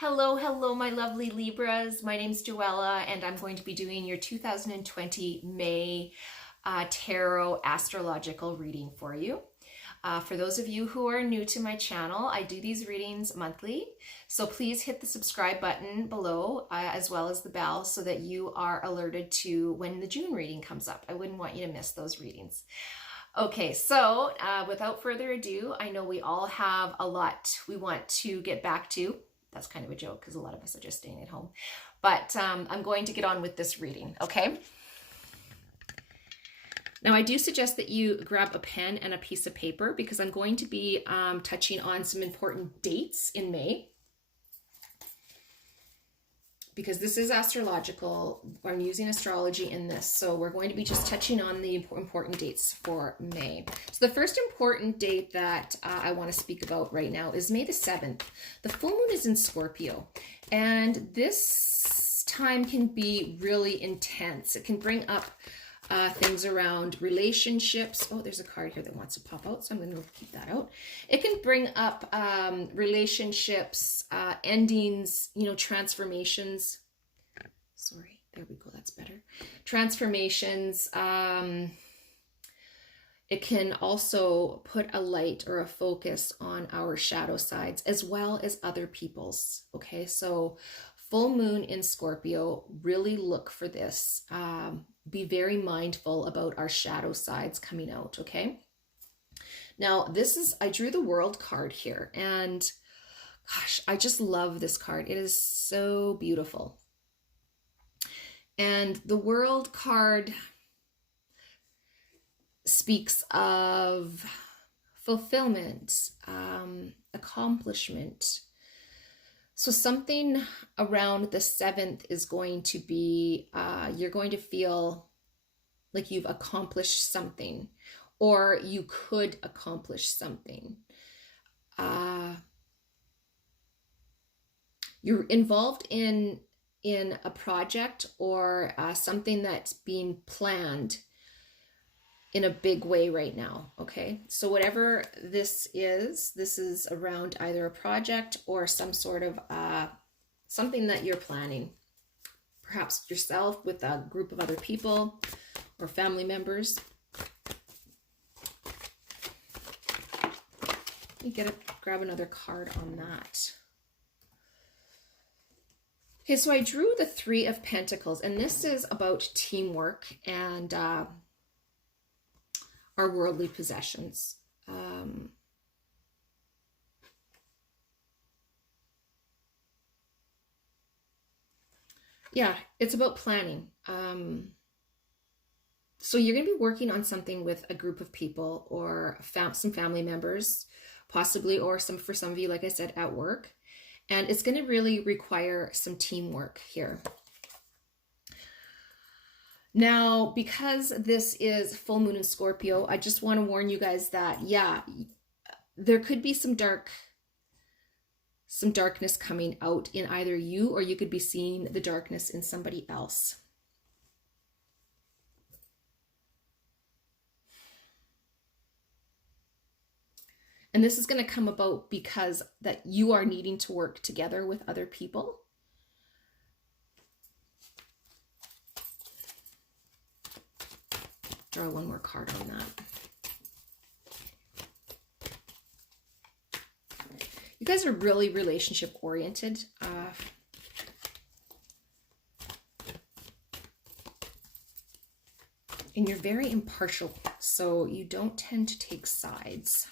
Hello, hello, my lovely Libras. My name's Joella, and I'm going to be doing your 2020 May tarot astrological reading for you. For those of you who are new to my channel, I do these readings monthly, so please hit the subscribe button below as well as the bell so that you are alerted to when the June reading comes up. I wouldn't want you to miss those readings. Okay, so without further ado, I know we all have a lot we want to get back to. That's kind of a joke because a lot of us are just staying at home. But I'm going to get on with this reading, okay? Now, I do suggest that you grab a pen and a piece of paper because I'm going to be touching on some important dates in May. Because this is astrological, I'm using astrology in this, so we're going to be just touching on the important dates for May. So the first important date that I want to speak about right now is May the 7th. The full moon is in Scorpio, and this time can be really intense. It can bring up things around relationships. Oh, there's a card here that wants to pop out, so I'm going to keep that out. It can bring up relationships, endings, transformations. Sorry, there we go, that's better. Transformations. It can also put a light or a focus on our shadow sides as well as other people's. Okay, so full moon in Scorpio, really look for this. Be very mindful about our shadow sides coming out, okay? Now, I drew the World card here, and gosh, I just love this card. It is so beautiful. And the World card speaks of fulfillment, accomplishment. So something around the 7th is going to be, you're going to feel like you've accomplished something, or you could accomplish something. You're involved in a project or something that's being planned in a big way right now, okay? So whatever this is around either a project or some sort of something that you're planning. Perhaps yourself with a group of other people or family members. Let me grab another card on that. Okay, so I drew the Three of Pentacles, and this is about teamwork and our worldly possessions. Yeah, it's about planning. So you're going to be working on something with a group of people or some family members, possibly, or for some of you, like I said, at work. And it's going to really require some teamwork here. Now, because this is full moon in Scorpio, I just want to warn you guys that, yeah, there could be some darkness coming out in either you, or you could be seeing the darkness in somebody else. And this is going to come about because that you are needing to work together with other people. Draw one more card on that. You guys are really relationship oriented. And you're very impartial, so you don't tend to take sides,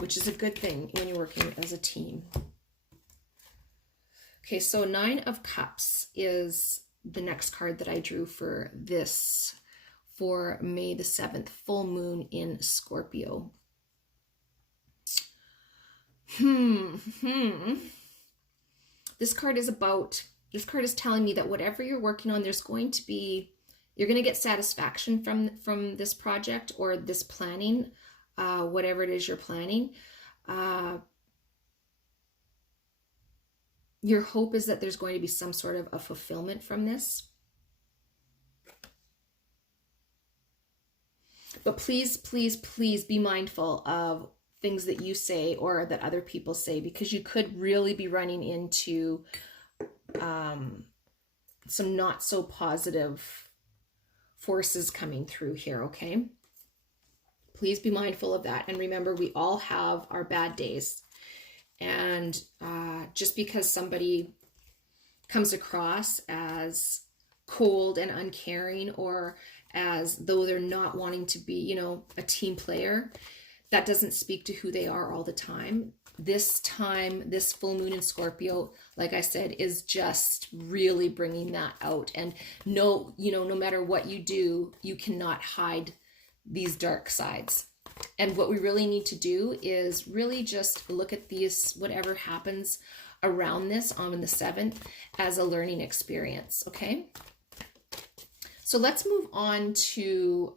which is a good thing when you're working as a team. Okay, so Nine of Cups is the next card that I drew for May the 7th, full moon in Scorpio. This card is telling me that whatever you're working on, you're going to get satisfaction from this project or this planning, whatever it is you're planning. Your hope is that there's going to be some sort of a fulfillment from this. But please, please, please be mindful of things that you say or that other people say, because you could really be running into some not so positive forces coming through here, okay? Please be mindful of that. And remember, we all have our bad days. And just because somebody comes across as cold and uncaring, or as though they're not wanting to be, you know, a team player, that doesn't speak to who they are all the time. This time, this full moon in Scorpio, like I said, is just really bringing that out. And no, you know, no matter what you do, you cannot hide these dark sides. And what we really need to do is really just look at these, whatever happens around this on the 7th, as a learning experience, okay? So let's move on to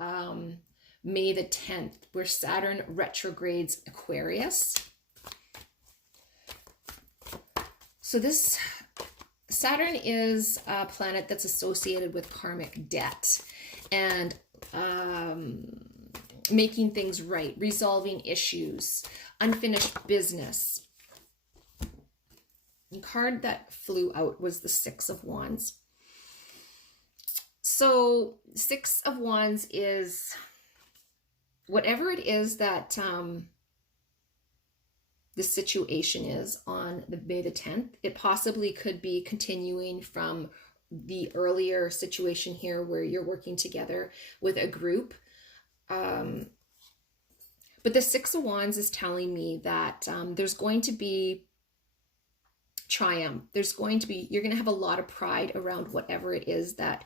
May the 10th, where Saturn retrogrades Aquarius. So this Saturn is a planet that's associated with karmic debt and making things right, resolving issues, unfinished business. The card that flew out was the 6 of Wands. So 6 of Wands is whatever it is that the situation is on the May the 10th. It possibly could be continuing from the earlier situation here where you're working together with a group. But the 6 of Wands is telling me that there's going to be triumph. There's going to be, you're going to have a lot of pride around whatever it is that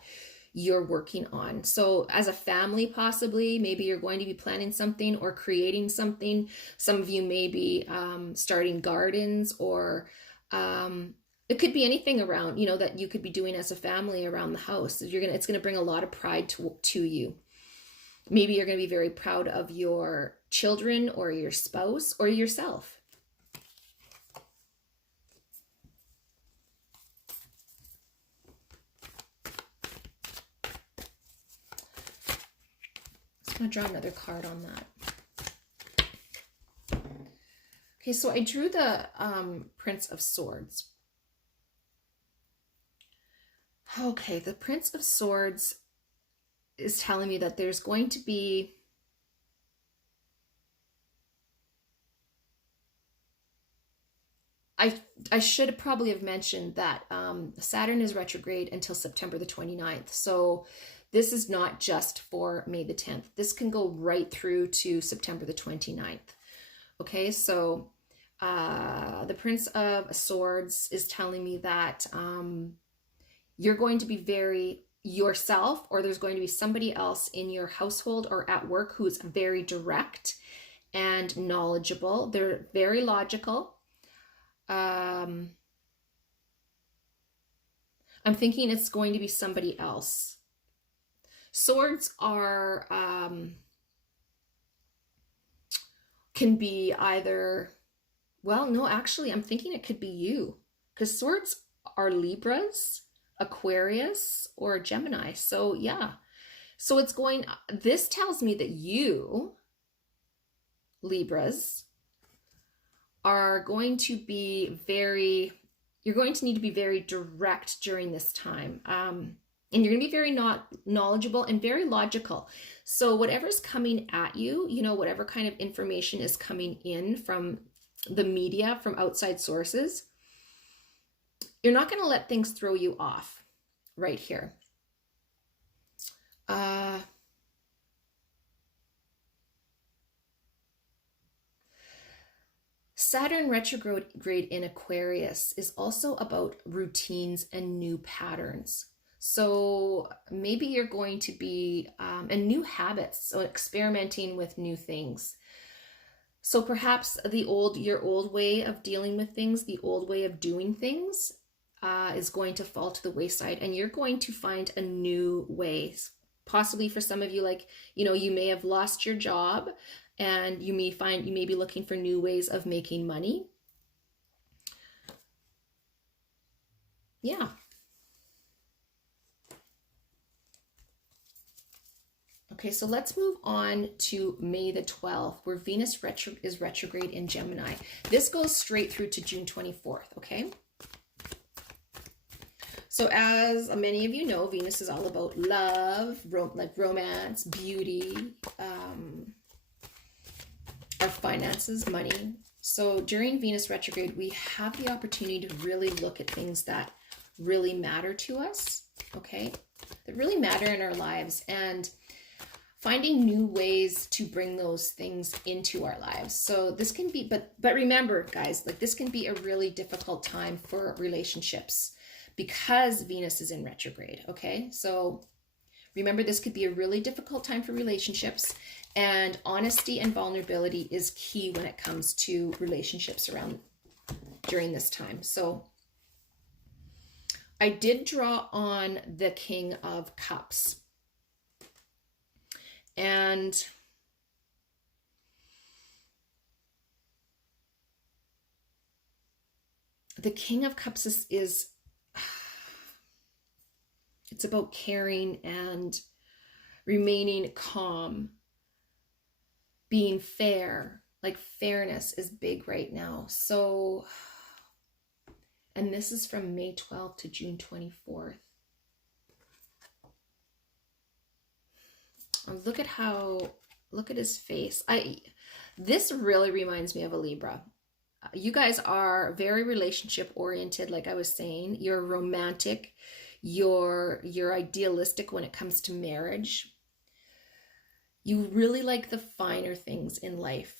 you're working on. So as a family, possibly, maybe you're going to be planning something or creating something. Some of you may be starting gardens, or it could be anything around, you know, that you could be doing as a family around the house. It's going to bring a lot of pride to you. Maybe you're going to be very proud of your children or your spouse or yourself. I'm going to draw another card on that. Okay, so I drew the Prince of Swords. Okay, the Prince of Swords is telling me that there's going to be I should probably have mentioned that Saturn is retrograde until September the 29th. So this is not just for May the 10th. This can go right through to September the 29th. Okay, so the Prince of Swords is telling me that you're going to be very yourself, or there's going to be somebody else in your household or at work who's very direct and knowledgeable. They're very logical. I'm thinking it's going to be somebody else. Swords are, can be either, well, no, actually, I'm thinking it could be you, because swords are Libras, Aquarius, or Gemini. So yeah, so it's going, this tells me that you, Libras, are going to be very, you're going to need to be very direct during this time. And you're going to be very knowledgeable and very logical. So whatever's coming at you, you know, whatever kind of information is coming in from the media, from outside sources, you're not going to let things throw you off right here. Saturn retrograde in Aquarius is also about routines and new patterns. So maybe you're going to be, and new habits, so experimenting with new things. So perhaps your old way of dealing with things, the old way of doing things is going to fall to the wayside, and you're going to find a new way. Possibly for some of you, like, you know, you may have lost your job, and you may be looking for new ways of making money. Yeah. Okay, so let's move on to May the 12th, where Venus is retrograde in Gemini. This goes straight through to June 24th, okay? So as many of you know, Venus is all about love, like romance, beauty, our finances, money. So during Venus retrograde, we have the opportunity to really look at things that really matter to us, okay? That really matter in our lives, and finding new ways to bring those things into our lives. So this can be, but remember, guys, like this can be a really difficult time for relationships because Venus is in retrograde, okay? So remember, this could be a really difficult time for relationships, and honesty and vulnerability is key when it comes to relationships during this time. So I did draw on the King of Cups. And the King of Cups is it's about caring and remaining calm, being fair. Like fairness is big right now. So, and this is from May 12th to June 24th. Look at his face. This really reminds me of a Libra. You guys are very relationship oriented, like I was saying. You're romantic. You're idealistic when it comes to marriage. You really like the finer things in life.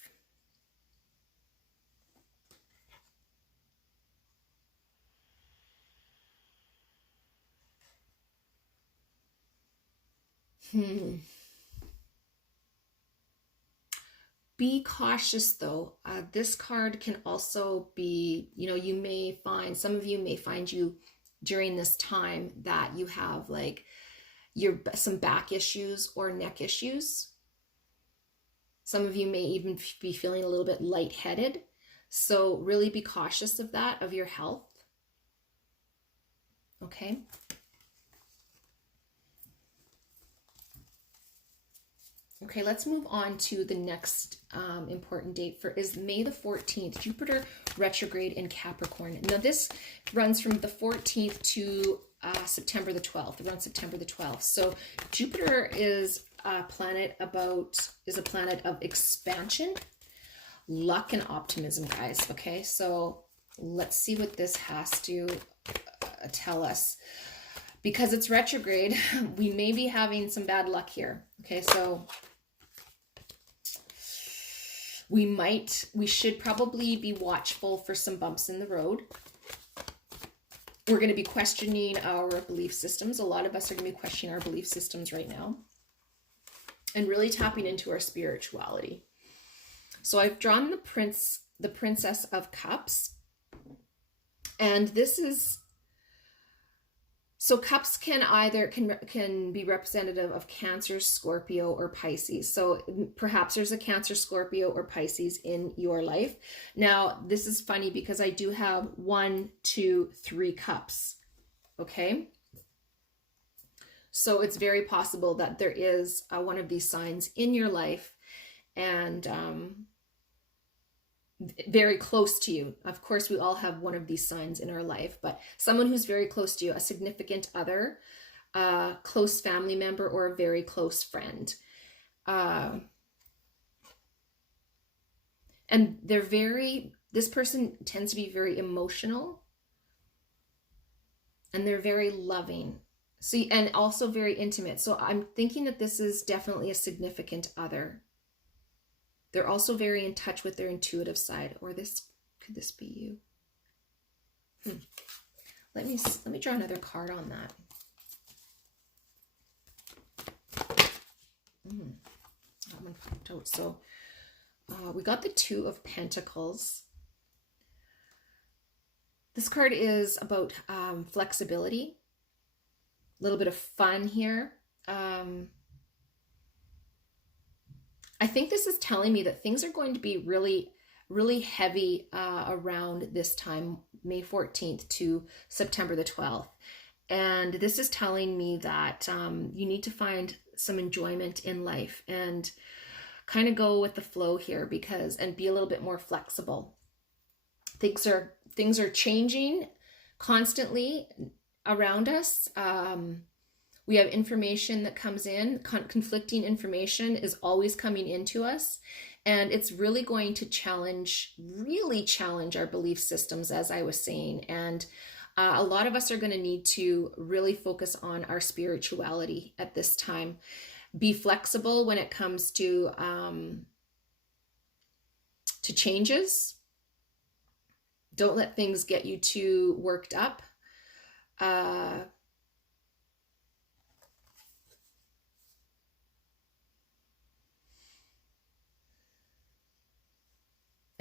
Be cautious though. This card can also be, you may find, some of you may find you during this time that you have like some back issues or neck issues. Some of you may even be feeling a little bit lightheaded. So really be cautious of that, of your health. Okay. Okay, let's move on to the next important date is May the 14th, Jupiter retrograde in Capricorn. Now this runs from the 14th to September the 12th, around September the 12th. So Jupiter is a planet of expansion, luck, and optimism, guys. Okay, so let's see what this has to tell us. Because it's retrograde, we may be having some bad luck here. Okay, so we should probably be watchful for some bumps in the road. We're going to be questioning our belief systems. A lot of us are going to be questioning our belief systems right now and really tapping into our spirituality. So I've drawn the Princess of Cups, and this is, so cups can be representative of Cancer, Scorpio, or Pisces. So perhaps there's a Cancer, Scorpio, or Pisces in your life. Now, this is funny because I do have 1, 2, 3 cups. Okay. So it's very possible that there is one of these signs in your life, and very close to you. Of course, we all have one of these signs in our life, but someone who's very close to you, a significant other, a close family member, or a very close friend. And this person tends to be very emotional, and they're very loving. So, and also very intimate. So I'm thinking that this is definitely a significant other. They're also very in touch with their intuitive side, or could this be you? Let me draw another card on that. That one popped out. So we got the 2 of Pentacles. This card is about flexibility, a little bit of fun here. I think this is telling me that things are going to be really, really heavy around this time, May 14th to September the 12th. And this is telling me that you need to find some enjoyment in life and kind of go with the flow here, because, and be a little bit more flexible. Things are changing constantly around us. We have information that comes in, conflicting information is always coming into us. And it's really going to really challenge our belief systems, as I was saying. And a lot of us are going to need to really focus on our spirituality at this time. Be flexible when it comes to changes. Don't let things get you too worked up.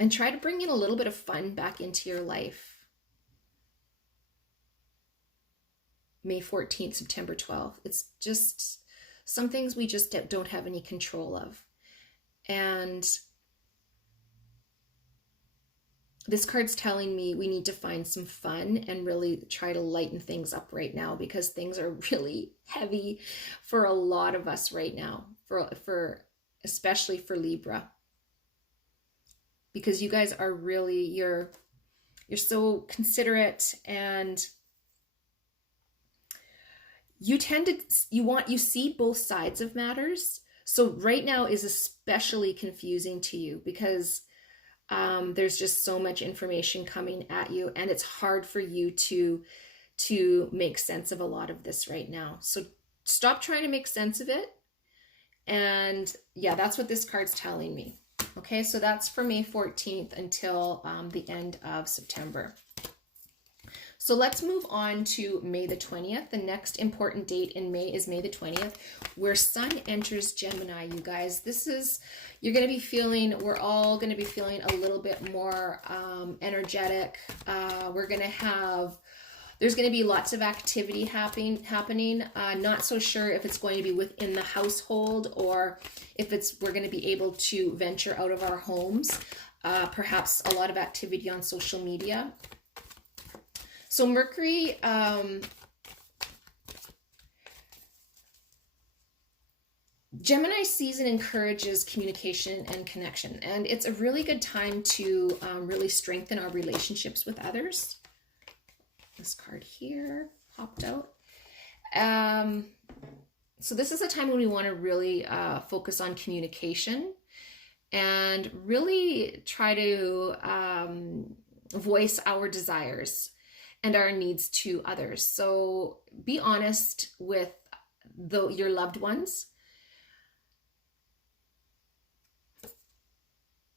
And try to bring in a little bit of fun back into your life. May 14th, September 12th. It's just some things we just don't have any control of. And this card's telling me we need to find some fun and really try to lighten things up right now, because things are really heavy for a lot of us right now, for especially for Libra. Because you guys are really, you're so considerate, and you see both sides of matters. So right now is especially confusing to you, because there's just so much information coming at you, and it's hard for you to make sense of a lot of this right now. So stop trying to make sense of it. And yeah, that's what this card's telling me. Okay, so that's for May 14th until the end of September. So let's move on to May the 20th. The next important date in May is May the 20th, where Sun enters Gemini, you guys. You're going to be feeling, we're all going to be feeling a little bit more energetic. There's going to be lots of activity happening. Not so sure if it's going to be within the household, or if we're going to be able to venture out of our homes. Perhaps a lot of activity on social media. So Mercury, Gemini season encourages communication and connection, and it's a really good time to really strengthen our relationships with others. This card here popped out. So this is a time when we want to really focus on communication and really try to voice our desires and our needs to others. So be honest with your loved ones.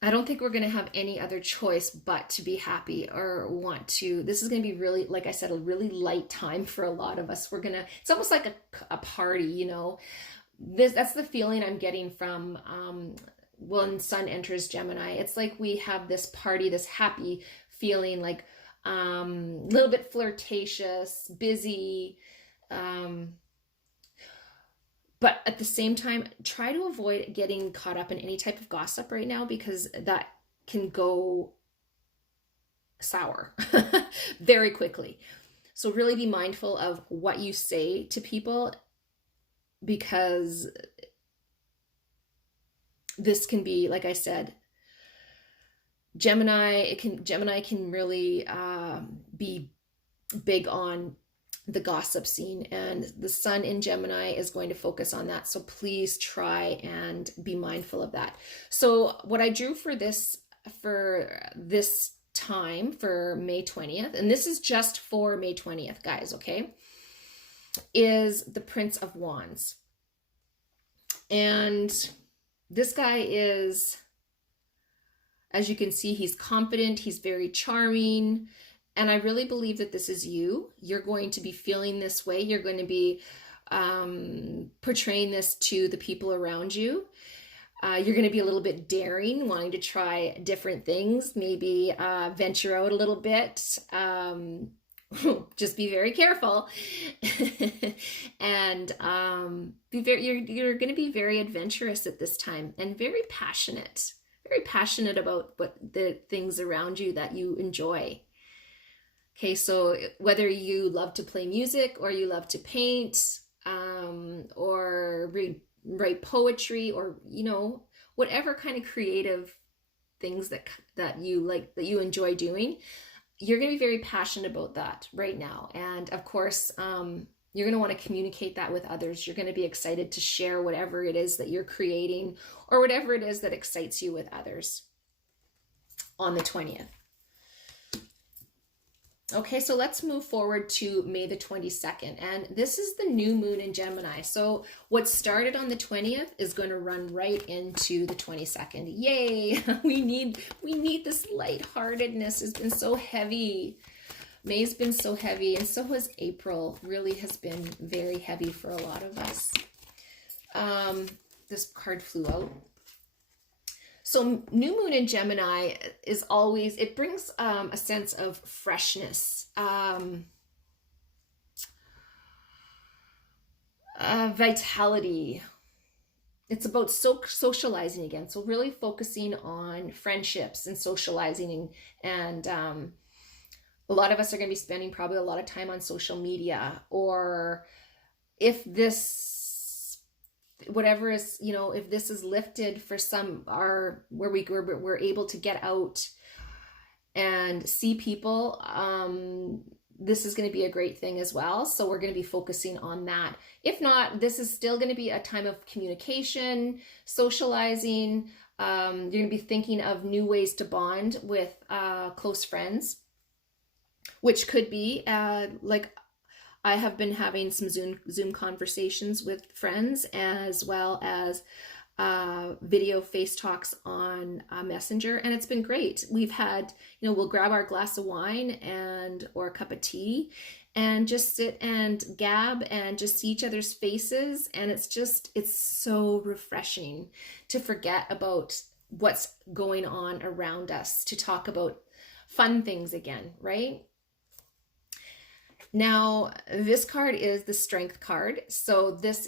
I don't think we're going to have any other choice but to be happy or want to. This is going to be really, like I said, a really light time for a lot of us. It's almost like a party, you know. That's the feeling I'm getting from when Sun enters Gemini. It's like we have this party, this happy feeling, like a little bit flirtatious, busy, but at the same time, try to avoid getting caught up in any type of gossip right now, because that can go sour very quickly. So really be mindful of what you say to people, because this can be, like I said, Gemini can really be big on the gossip scene, and the Sun in Gemini is going to focus on that. So please try and be mindful of that. So what I drew for this time, for May 20th, and this is just for May 20th, guys, okay, is the Prince of Wands. And this guy is, as you can see, he's confident, he's very charming. And I really believe that this is you. You're going to be feeling this way. You're going to be portraying this to the people around you. You're going to be a little bit daring, wanting to try different things, maybe venture out a little bit. Just be very careful. And you're going to be very adventurous at this time, and very passionate about what the things around you that you enjoy. Okay, so whether you love to play music, or you love to paint, or read write poetry, or, you know, whatever kind of creative things that you like, that you enjoy doing, you're going to be very passionate about that right now. And of course, you're going to want to communicate that with others. You're going to be excited to share whatever it is that you're creating, or whatever it is that excites you with others on the 20th. Okay, so let's move forward to May the 22nd. And this is the new moon in Gemini. So what started on the 20th is going to run right into the 22nd. Yay! We need this lightheartedness. It's been so heavy. May's been so heavy, and so has April. Really has been very heavy for a lot of us. This card flew out. So new moon in Gemini is always, it brings a sense of freshness, vitality. It's about socializing again. So really focusing on friendships and socializing. And a lot of us are going to be spending probably a lot of time on social media, or if this, whatever is, you know, if this is lifted for some, are where we're able to get out and see people, this is going to be a great thing as well. So we're going to be focusing on that. If not, this is still going to be a time of communication, socializing. You're going to be thinking of new ways to bond with close friends, which could be like, I have been having some Zoom conversations with friends, as well as video face talks on Messenger, and it's been great. We've had, you know, we'll grab our glass of wine or a cup of tea and just sit and gab and just see each other's faces, and it's so refreshing to forget about what's going on around us, to talk about fun things again, right? Now, this card is the Strength card. So this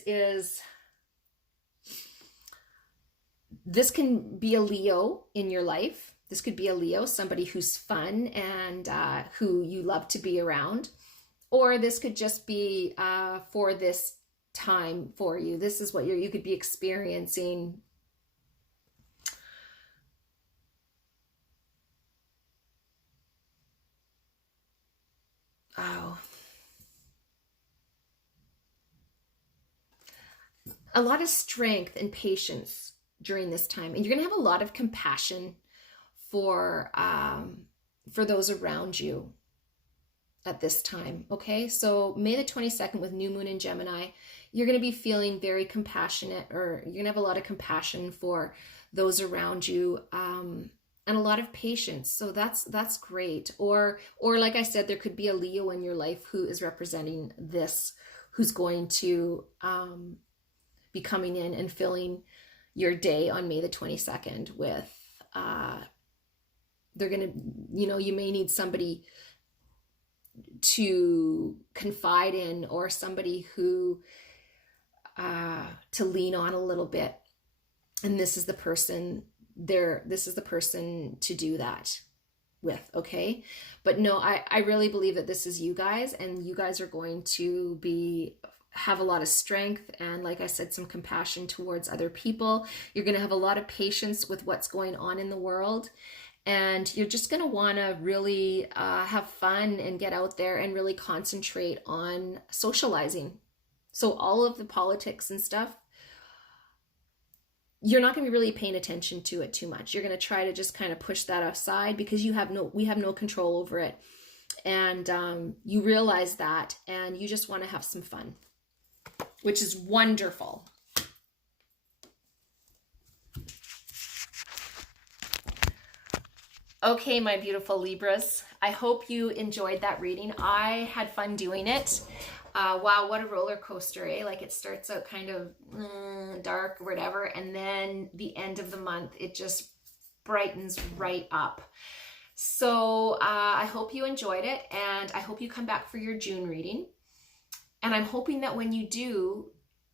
can be a Leo in your life. This could be a Leo, somebody who's fun and who you love to be around. Or this could just be for this time for you. This is what you could be experiencing. Oh. A lot of strength and patience during this time, and you're going to have a lot of compassion for those around you at this time. Okay, so May the 22nd with new moon in Gemini, you're going to be feeling very compassionate, or you're going to have a lot of compassion for those around you, and a lot of patience. So that's great. Or like I said, there could be a Leo in your life who is representing this, who's going to be coming in and filling your day on May the 22nd with, they're going to, you know, you may need somebody to confide in, or somebody who, to lean on a little bit. And this is the person to do that with. Okay. But no, I really believe that this is you guys, and you guys are going to have a lot of strength and, like I said, some compassion towards other people. You're going to have a lot of patience with what's going on in the world, and you're just going to want to really have fun and get out there and really concentrate on socializing. So all of the politics and stuff, you're not going to be really paying attention to it too much. You're going to try to just kind of push that aside, because we have no control over it. And you realize that, and you just want to have some fun, which is wonderful. Okay, my beautiful Libras, I hope you enjoyed that reading. I had fun doing it. Wow, what a roller coaster, eh? Like, it starts out kind of dark or whatever, and then the end of the month, it just brightens right up. So I hope you enjoyed it, and I hope you come back for your June reading. And I'm hoping that when you do,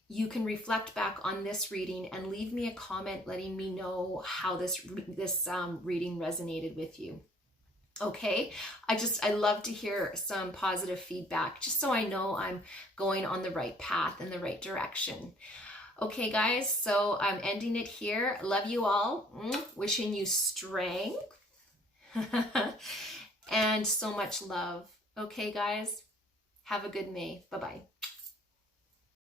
you can reflect back on this reading and leave me a comment letting me know how this reading resonated with you. Okay, I love to hear some positive feedback, just so I know I'm going on the right path and the right direction. Okay, guys, so I'm ending it here. Love you all. Wishing you strength and so much love. Okay, guys, have a good May. Bye-bye.